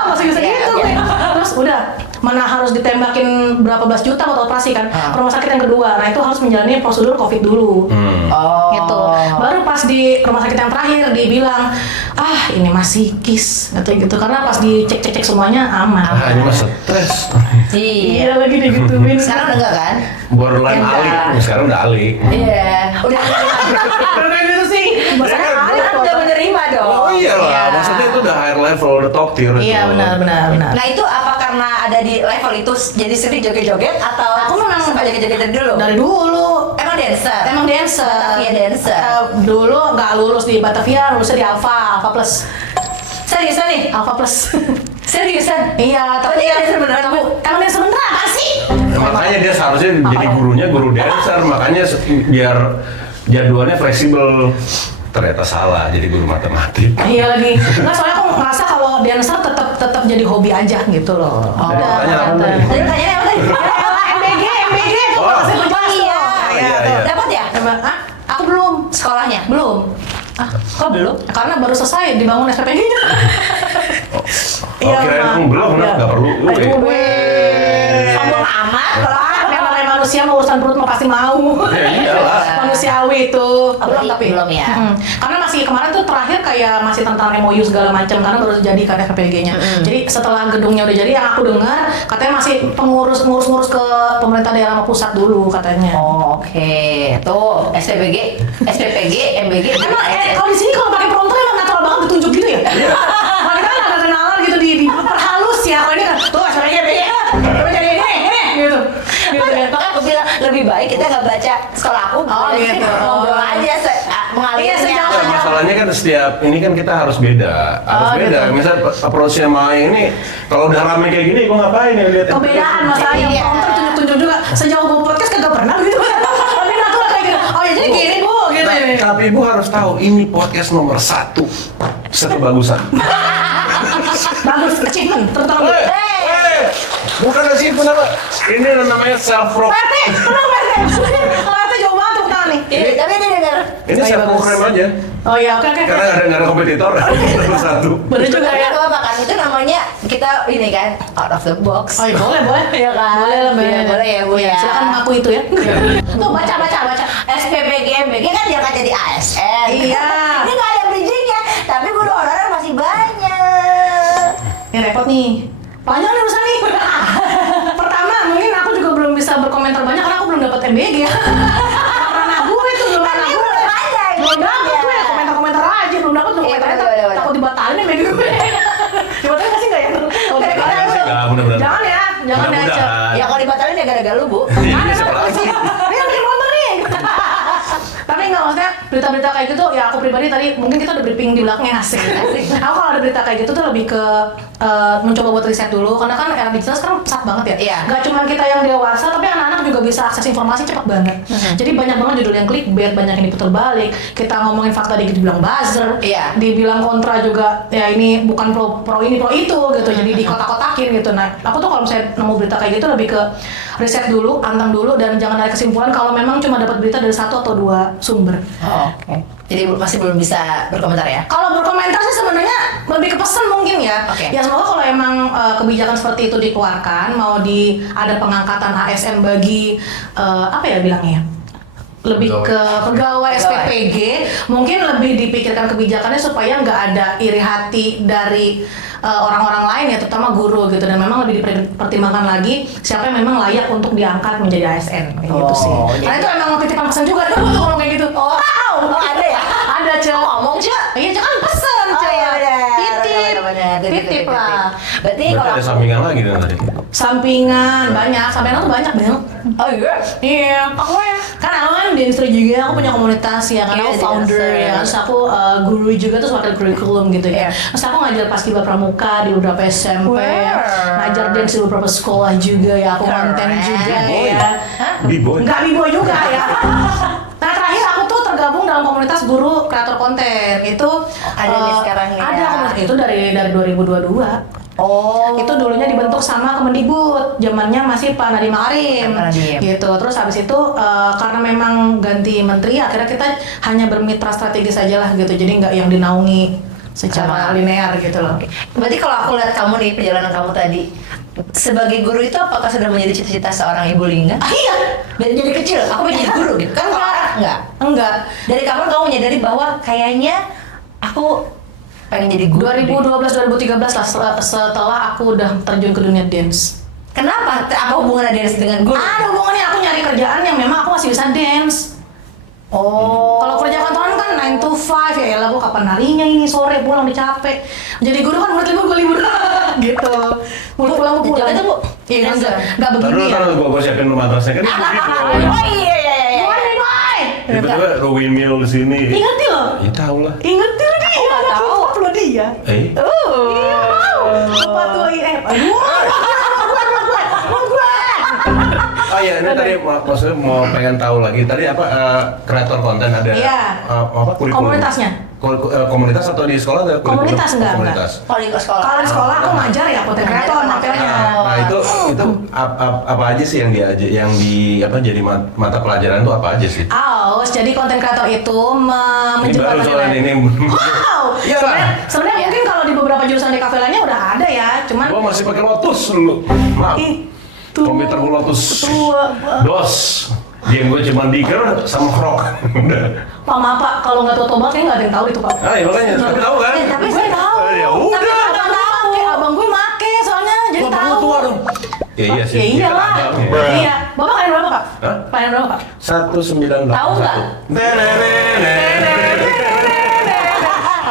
Masih bisa Iya, gitu. iya. Terus udah mana harus ditembakin berapa belas juta buat operasi kan ke rumah sakit yang kedua. Nah itu harus menjalani prosedur COVID dulu. Oh. Gitu. Baru pas di rumah sakit yang terakhir dibilang ini masih kis gitu karena pas dicek semuanya aman. Ini mah stres. Iya. lagi digituin. Sekarang udah enggak kan? Borderline Enggak. alik. Sekarang udah alik. Iya. Udah. Karena gitu sih. Maksudnya Sekarang udah menerima dong. Oh iyalah, Iya. maksudnya itu udah higher level, udah top tier itu. Iya benar. Nah itu apa karena ada di level itu jadi sering joget-joget atau Aku memang sempat joget-joget dari dulu? dari dulu. Emang dancer? Emang dancer. Batavia dancer. Dulu nggak lulus di Batavia, lulusnya di Alpha Plus. Seriusan nih? Alpha Plus. Seriusan? Iya, Tapi dia dancer beneran tapi Bu? emang dancer beneran apa sih? Makanya dia seharusnya jadi gurunya guru dancer, makanya biar jadwalnya fleksibel. Ternyata salah, jadi guru matematik. Iya lagi. Nggak, soalnya aku ngerasa kalau dancer tetap jadi hobi aja gitu loh. Tadi pertanyaan apa tadi? Tadi tanya apa tadi? MBG tuh Oh. masih berjelas tuh. Iya. Iya, iya. Dapat ya? Hah? Aku belum. Sekolahnya? Belum. Kok belum? Karena baru selesai dibangun SPP-nya. Kirain kamu belum, nggak perlu. Aduh, Sombong amat kalau memang manusia mau urusan perut mah pasti mau. Ya iyalah. Manusiawi itu. Belum tapi. Belum ya. Karena masih kemarin tuh terakhir kayak masih tentang MOU segala macam karena baru jadi kan FPG-nya. Jadi setelah gedungnya udah jadi yang aku dengar katanya masih ngurus ke pemerintah daerah sama pusat dulu katanya. Oh, oke. Tuh, SPPG, MBG. Emang kalau di sini kalau pakai prompter emang natural banget ditunjuk gitu ya? Kalau kita kan agak kenalan gitu di perhalus ya. Kalau ini kan tuh asalnya ya. Terus jadi ini gitu. Gitu ya. Makanya aku bilang lebih baik kita nggak baca sekolah aku. Oh, gitu. Ngobrol aja mengalirnya. Nah, masalahnya kan setiap ini kan kita harus beda, Gitu. Misal approach-nya sama ini, kalau udah rame kayak gini, gua ngapain ya lihat? Kebedaanmasalahnya Iya. prompter tunjuk-tunjuk juga. Sejauh gue podcast kagak pernah gitu. Tapi natural kayak gitu. Oh ya jadi gini bu gitu. Tapi ibu harus tahu ini podcast nomor 1 sekebagusan. Bagus, achievement, terutama. Bukan achievement apa? Ini namanya self pro. PRT, tenang PRT. PRT jauh banget tepuk tangan nih. Tapi ini dengar. Ini self program aja. Oh iya, oke. Karena nggak ada kompetitor nomor 1. Bener juga Tapi ya. apa makan itu namanya kita ini kan out of the box. Oh iya, boleh. Iya kan? Boleh lah, Iya, boleh ya, Bu ya. Silakan mengaku itu ya. Tuh baca. SPPG, MBG kan dia kan jadi ASN. Iya. Ini nggak ada bridging-nya, tapi guru honorer masih banyak. Ini repot nih. Panjang nih urusan nih. Pertama, mungkin aku juga belum bisa berkomentar banyak karena aku belum dapat MBG ya. Karena gue itu belum Kan ada dia gue. belum ada. Belum dapat gue komentar-komentar aja, belum dapat komentarnya betul. takut dibatalin MBG gue. Dibatalin nggak sih nggak ya? Enggak, mudah-mudahan. Jangan ya, jangan ya. Mudah-mudahan. Ya kalau dibatalin ya gara-gara lu, Bu. Ada Siapa lagi? Ini yang bikin nonton nih. Tapi nggak maksudnya berita-berita kayak gitu ya aku pribadi tadi mungkin kita udah briefing di belakangnya asik. Aku kalau ada berita kayak gitu tuh lebih ke mencoba buat riset dulu karena kan era digital sekarang pesat banget ya. Iya. Gak cuma kita yang dewasa tapi anak-anak juga bisa akses informasi cepat banget. Jadi banyak banget judul yang clickbait, banyak yang diputar balik. Kita ngomongin fakta dikit dibilang buzzer, Iya. dibilang kontra juga ya ini bukan pro ini pro itu gitu. Jadi dikotak-kotakin gitu. Nah, aku tuh kalau misalnya nemu berita kayak gitu lebih ke riset dulu, anteng dulu dan jangan ada kesimpulan kalau memang cuma dapat berita dari 1 atau 2 sumber. Oh, oke. Jadi masih belum bisa berkomentar ya? Kalau berkomentar sih sebenarnya lebih ke pesan mungkin ya. Oke. Ya semoga kalau emang kebijakan seperti itu dikeluarkan, mau ada pengangkatan ASN bagi apa ya bilangnya? Lebih ke pegawai SPPG, mungkin lebih dipikirkan kebijakannya supaya nggak ada iri hati dari orang-orang lain ya, terutama guru gitu, dan memang lebih dipertimbangkan lagi siapa yang memang layak untuk diangkat menjadi ASN kayak gitu sih. Karena itu emang titipan pesan juga tuh ngomong kayak gitu. Oh, ada ya? Ada Cel. Ngomong, Cel. Iya, jangan pesen, Oh, Cel. iya, benar. Titip. Benar, Titip lah. Berarti Berarti kalau ada aku- sampingan lagi dong tadi. Sampingan banyak tuh banyak banget. Oh iya? Iya, aku ya. Kan aku kan di industri juga, aku punya komunitas ya, karena Iya, aku di founder industri. ya. Terus aku guru juga tuh wakil kurikulum gitu ya. Iya. Terus aku ngajar paskibra pramuka di beberapa SMP, Wow. ngajar dance di beberapa sekolah juga ya, aku konten Keren. juga B-boy. ya. B-boy. Enggak B-boy juga ya. Nah terakhir aku tuh tergabung dalam komunitas guru kreator konten itu Ada nih sekarang ya. ada komunitas itu dari 2022. Oh. Itu dulunya dibentuk sama Kemendikbud, zamannya masih Pak Nadiem Makarim, Pak Nadiem. gitu. Terus habis itu karena memang ganti menteri, akhirnya kita hanya bermitra strategis aja lah gitu. Jadi nggak yang dinaungi secara Sama. linear gitu loh. Oke. Berarti kalau aku lihat kamu nih perjalanan kamu tadi sebagai guru itu apakah sudah menjadi cita-cita seorang ibu Lingga? Ah, iya, Dari kecil aku pengen jadi guru gitu kan? Kalau orang enggak. enggak. Dari kapan kamu menyadari bahwa kayaknya aku pengen jadi guru? 2012-2013 lah setelah aku udah terjun ke dunia dance. Kenapa? Apa hubungannya dance dengan guru? Ada hubungannya, aku nyari kerjaan yang memang aku masih bisa dance. Oh. Kalau kerja kantoran kan 9 to 5 ya elah, gua kapan narinya ini sore pulang udah capek. Jadi guru kan murid libur gue libur gitu. Murid pulang gue pulang. Jangan itu, Bu. Iya Dance. enggak begini ya. Taruh gua siapin lu matrasnya kan. Oh iya iya iya. Boy, boy. Tiba-tiba ada windmill di sini. Ingat loh. Ya tahu lah. Ingat dia. Aku nggak tahu. Lo dia. Iya tahu. Apa tuh aduh. Oh iya, ini tadi maksudnya mau pengen tahu lagi. Tadi apa kreator konten ada Iya. apa kurikulum? Komunitasnya. Komunitas atau di sekolah ada kurikulum? Komunitas enggak, Komunitas. Kalau di sekolah. Kalau di sekolah aku ngajar ya konten kreator makanya. Nah, itu apa aja sih yang jadi mata pelajaran itu apa aja sih? Aus, jadi konten kreator itu Ini baru menjembatani soal ini. Wow. Iya lah. Sebenarnya mungkin kalau di beberapa jurusan di kafe lainnya udah ada ya, cuman Gua masih pakai Lotus dulu. Maaf. ih, Komputer gue Lotus. Tua. DOS. Game gue cuma Digger sama Frog. Udah. Pak, maaf Pak, kalau nggak tahu tombak kayaknya nggak ada yang tahu itu Pak. Ah, ya makanya, tapi tahu kan? Tapi Gue saya tahu. Ya Tapi udah. abang gue make soalnya jadi Wah, baru tahu. tua dong. Ya iya sih. Ya iyalah. Dia kan abang, ya. Iya. Bapak kalian berapa Pak? Hah? Kalian berapa Pak? 198. Tahu nggak?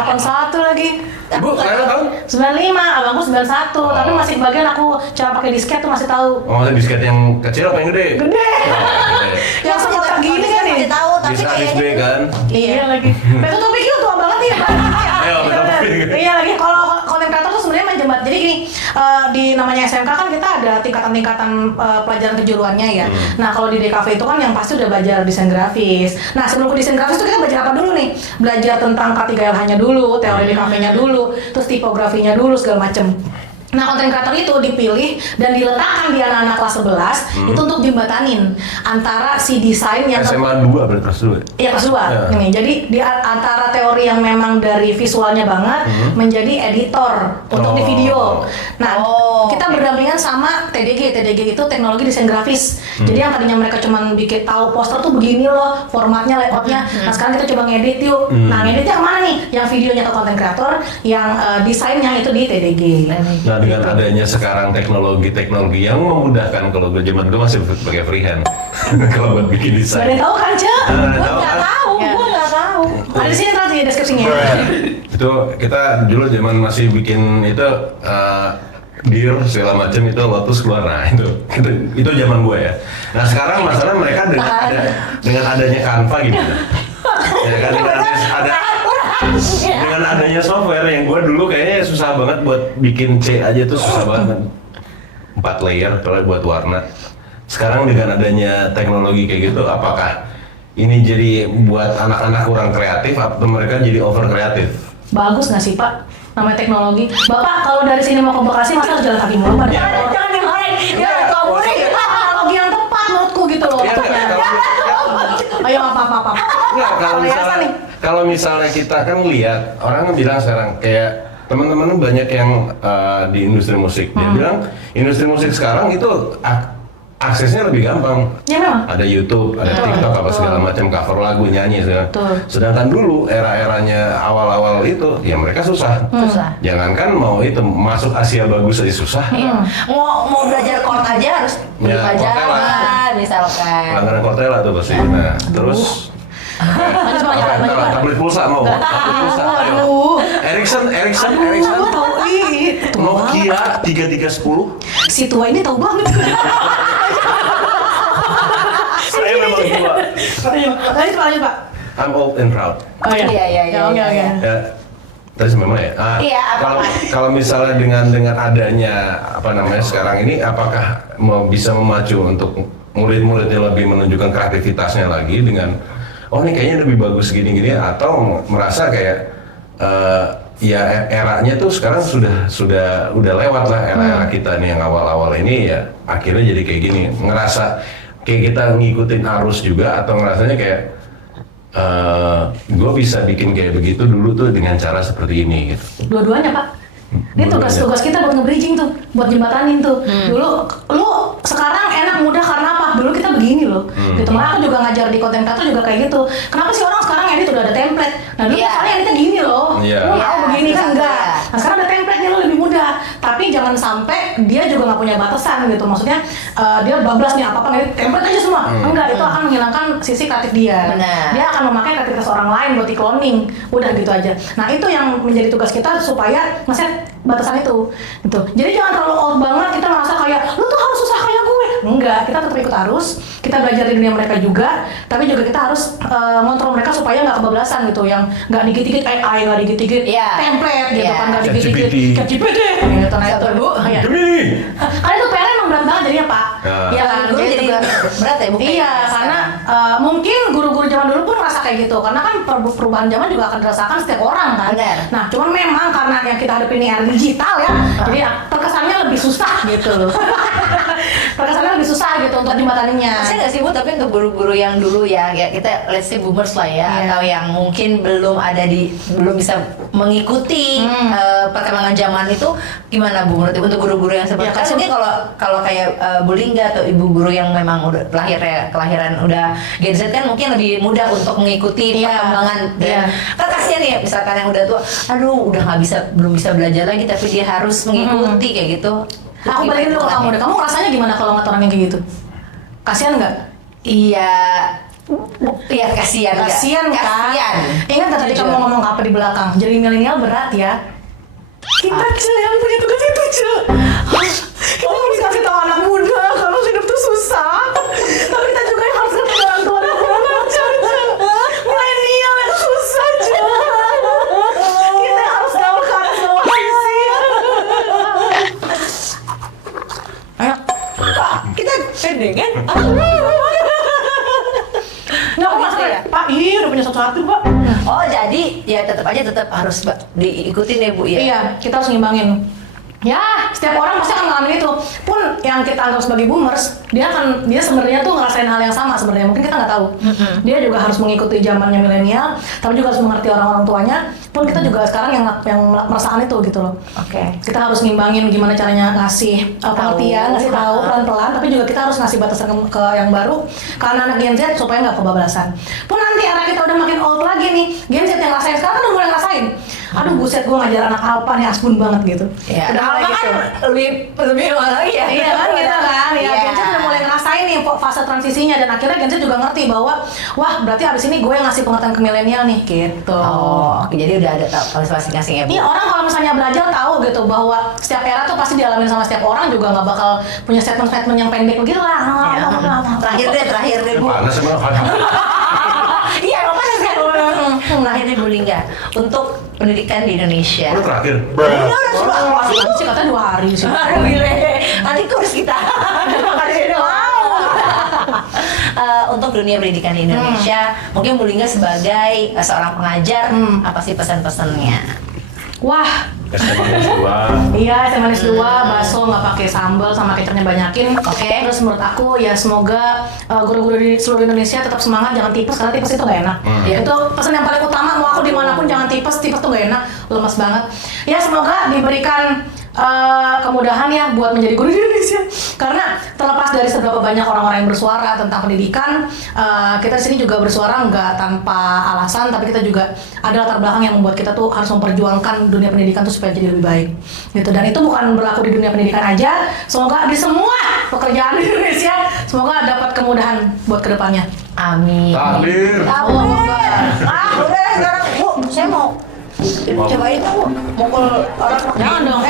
81 lagi. Ibu, kalian tahu? 95, abangku 91, tapi Oh. masih bagian aku cara pakai disket tuh masih tahu. Oh, maksudnya disket yang kecil apa yang gede? Gede. Oh, gede. Yang sekotak gini kan nih. Masih tahu, tapi Disket disc B kayaknya kan? Iya lagi. Betul topik itu tua banget ya. Ayo, betul topik. Iya lagi. Kalau konten kreator tuh sebenarnya main jembat. Jadi gini, di namanya SMK kan kita ada tingkatan-tingkatan pelajaran kejuruannya ya. Nah kalau di DKV itu kan yang pasti udah belajar desain grafis. Nah sebelum ke desain grafis tuh kita belajar apa dulu nih? Belajar tentang K3LH-nya dulu, teori DKV-nya dulu, terus tipografinya dulu segala macem. Nah, konten kreator itu dipilih dan diletakkan di anak-anak kelas 11 itu untuk jembatanin antara si desain yang SMA 2 berarti kelas 2. Iya kelas 2 Ya. ini. Jadi di antara teori yang memang dari visualnya banget menjadi editor untuk di Oh. video. Nah, Oh, kita berdampingan sama TDG. TDG itu teknologi desain grafis. Jadi yang tadinya mereka cuma bikin tahu poster tuh begini loh, formatnya, layoutnya. Nah, sekarang kita coba ngedit yuk. Nah, ngeditnya kemana nih? Yang videonya ke konten kreator, yang desainnya itu di TDG. Nah, dengan adanya sekarang teknologi yang memudahkan, kalau gue zaman dulu masih pakai freehand. Kalau buat bikin Gak ada desain. yang tahu kan, Cek? Nah, gue tahu nggak kan? tahu, Ya. gue nggak tahu. Ada di sini nanti di deskripsinya. Itu kita dulu zaman masih bikin itu Deer segala macam itu Lotus keluar. Nah, itu zaman gue ya. Nah, sekarang masalah mereka dengan adanya Canva gimana? Ya kan dengan adanya software yang gue dulu kayaknya susah banget buat bikin C aja tuh susah banget. 4 layer apalagi buat warna. Sekarang dengan adanya teknologi kayak gitu, apakah ini jadi buat anak-anak kurang kreatif atau mereka jadi over kreatif? Bagus nggak sih Pak? Namanya teknologi. Bapak kalau dari sini mau ke Bekasi masa harus jalan kaki mulu Pak? Jangan dimarahin. Ya, kamu nih. Teknologi yang tepat menurutku gitu loh. Iya, Ayo apa-apa. Nggak, kalau Biasa misalnya nih. kalau misalnya kita kan lihat orang bilang sekarang kayak teman-teman banyak yang di industri musik dia bilang industri musik sekarang itu aksesnya lebih gampang. Ya memang. Ada YouTube, ada Betul, TikTok apa betul. segala macam cover lagu nyanyi segala. Betul. Sedangkan dulu era-eranya awal-awal itu ya mereka susah. Susah. Jangankan mau itu masuk Asia bagus aja susah. Iya. Mau belajar chord aja harus beli Ya, pajangan misalkan. Langganan Cortella tuh pasti. Nah, terus Lanjut Pak, lanjut Pak. tablet pulsa mau. Tablet pulsa. Ayo. Aduh. Ericsson. Gue tahu ih. Nokia 3310. Si tua ini tahu banget. Saya memang tua. Lanjut Pak. I'm old and proud. Oh iya. Iya. Oke. Ya, tadi sampai mana ya? Iya, kalau apa? kalau misalnya dengan adanya apa namanya sekarang ini, apakah mau bisa memacu untuk murid-muridnya lebih menunjukkan kreativitasnya lagi dengan oh ini kayaknya lebih bagus gini-gini, atau merasa kayak ya eranya tuh sekarang udah lewat lah era kita nih yang awal-awal ini ya akhirnya jadi kayak gini, ngerasa kayak kita ngikutin arus juga atau ngerasanya kayak gue bisa bikin kayak begitu dulu tuh dengan cara seperti ini gitu. Dua-duanya Pak. Ini tugas-tugas kita buat nge-bridging tuh, buat jembatanin tuh. Dulu lu sekarang enak mudah karena apa? Dulu kita begini loh. Gitu. Makanya aku juga ngajar di konten kreator juga kayak gitu. Kenapa sih orang sekarang edit udah ada template? Nah dulu Iya. misalnya editnya gini loh. Iya. Lu mau begini kan Iya. enggak. Nah sekarang ada template-nya lo lebih mudah. Tapi jangan sampai dia juga nggak punya batasan gitu. Maksudnya dia bablas nih apa-apa ngedit template aja semua. Enggak, itu akan menghilangkan sisi kreatif dia. Benar. Dia akan memakai kreativitas orang lain buat di cloning. Udah gitu aja. Nah itu yang menjadi tugas kita supaya ngeset batasan itu gitu. Jadi jangan terlalu out banget kita merasa kayak lu tuh harus susah kayak gue. Enggak, kita tetap ikut arus, kita belajar di dunia mereka juga, tapi juga kita harus ngontrol mereka supaya nggak kebablasan gitu, yang nggak dikit-dikit AI, nggak dikit-dikit Iya. template gitu Iya. kan, nggak ChatGPT. dikit-dikit ChatGPT gitu. Nah itu Bu. Iya. Gemini. Karena itu PR emang berat banget jadinya Pak. Ya. Iya kan? Guru jadi berat ya, Bu? Iya, karena mungkin guru-guru zaman dulu pun merasa kayak gitu, karena kan perubahan zaman juga akan dirasakan setiap orang kan. Benar. Nah, cuman memang karena yang kita hadapi ini era digital ya, jadi terkesannya lebih susah gitu loh. Terkesannya lebih susah gitu untuk jembataninnya. Masih nggak sih Bu, tapi untuk guru-guru yang dulu ya kita let's say boomers lah ya, Iya. atau yang mungkin belum bisa mengikuti perkembangan zaman itu gimana Bu menurut Ibu untuk guru-guru yang seperti Ya, kan mungkin kalau kayak Bu Lingga atau ibu guru yang memang udah kelahiran udah Gen Z kan mungkin lebih mudah untuk mengikuti Iya. perkembangan Iya. kan kasihan ya misalkan yang udah tua aduh udah belum bisa belajar lagi tapi dia harus mengikuti kayak gitu. Aku balikin dulu ke kamu deh. Kamu rasanya gimana kalau ngeliat orang yang kayak gitu? Kasian nggak? Iya. Iya kasihan nggak? Kasian kan? Kasihan. Ingat nggak tadi Jujur. kamu ngomong apa di belakang? Jadi milenial berat ya. Kita cuy yang punya tugas itu cuy. Kita harus kasih tahu anak muda kalau hidup tuh susah. Tapi kita juga yang harus ngerti orang tua dan anak cuy. Milenial yang susah cuy. Kita harus tahu ke atas bawah sih. Ayo. Kita pede kan? Nggak apa masalah ya? Pak, iya udah punya satu-satu Pak. Oh jadi ya tetap harus diikutin ya Bu ya. Iya, kita harus ngimbangin. Ya, setiap orang pasti akan ngalamin itu. Pun yang kita anggap sebagai boomers, dia sebenarnya tuh ngerasain hal yang sama sebenarnya. Mungkin kita nggak tahu. Dia juga harus mengikuti zamannya milenial, tapi juga harus mengerti orang-orang tuanya. Pun kita juga sekarang yang merasakan itu gitu loh. Oke. Kita harus ngimbangin gimana caranya ngasih pengertian, ngasih tahu pelan-pelan, tapi juga kita harus ngasih batasan ke yang baru ke anak-anak Gen Z supaya nggak kebablasan. Pun nanti anak kita udah makin old lagi nih, Gen Z yang ngerasain sekarang kan udah mulai ngerasain. Aduh buset, gue ngajar anak Alpa nih asbun banget gitu. Ya, Udah Alpa mulai kan gitu. lebih lagi ya. Iya kan gitu kan, ya Iya. Gen Z udah mulai ngerasain nih fase transisinya dan akhirnya Gen Z juga ngerti bahwa wah berarti abis ini gue yang ngasih pengertian ke milenial nih gitu. Oh, oke, jadi udah ada masing-masing ya Bu. Ini orang kalau misalnya belajar tahu gitu bahwa setiap era tuh pasti dialamin sama setiap orang juga nggak bakal punya statement-statement yang pendek begitu lah. Ya. Terakhir deh Bu. Panas emang. Iya, emang panas kan? Terakhir deh Bu Lingga untuk pendidikan di Indonesia. Udah terakhir. Wah, sih katanya 2 hari sih. Aduh gile, nanti kurs kita. Untuk dunia pendidikan di Indonesia, mungkin Bu Lingga sebagai seorang pengajar, apa sih pesan-pesannya? Wah, SMA-2. iya manis 2, bakso nggak pakai sambal sama kecapnya banyakin. Oke. Terus menurut aku ya semoga guru-guru di seluruh Indonesia tetap semangat, jangan tipes karena tipes itu nggak enak. Iya. Itu pesan yang paling utama. Mau aku dimanapun jangan tipes tuh nggak enak, lemas banget. Ya semoga diberikan kemudahan ya buat menjadi guru di Indonesia. Karena terlepas dari seberapa banyak orang-orang yang bersuara tentang pendidikan, kita di sini juga bersuara nggak tanpa alasan, tapi kita juga ada latar belakang yang membuat kita tuh harus memperjuangkan dunia pendidikan tuh supaya jadi lebih baik. Gitu. Dan itu bukan berlaku di dunia pendidikan aja, semoga di semua pekerjaan di Indonesia semoga dapat kemudahan buat kedepannya. Amin. Takbir. Allah Akbar. Udah sekarang Bu, saya mau cobain Bu, mukul orang. Jangan dong,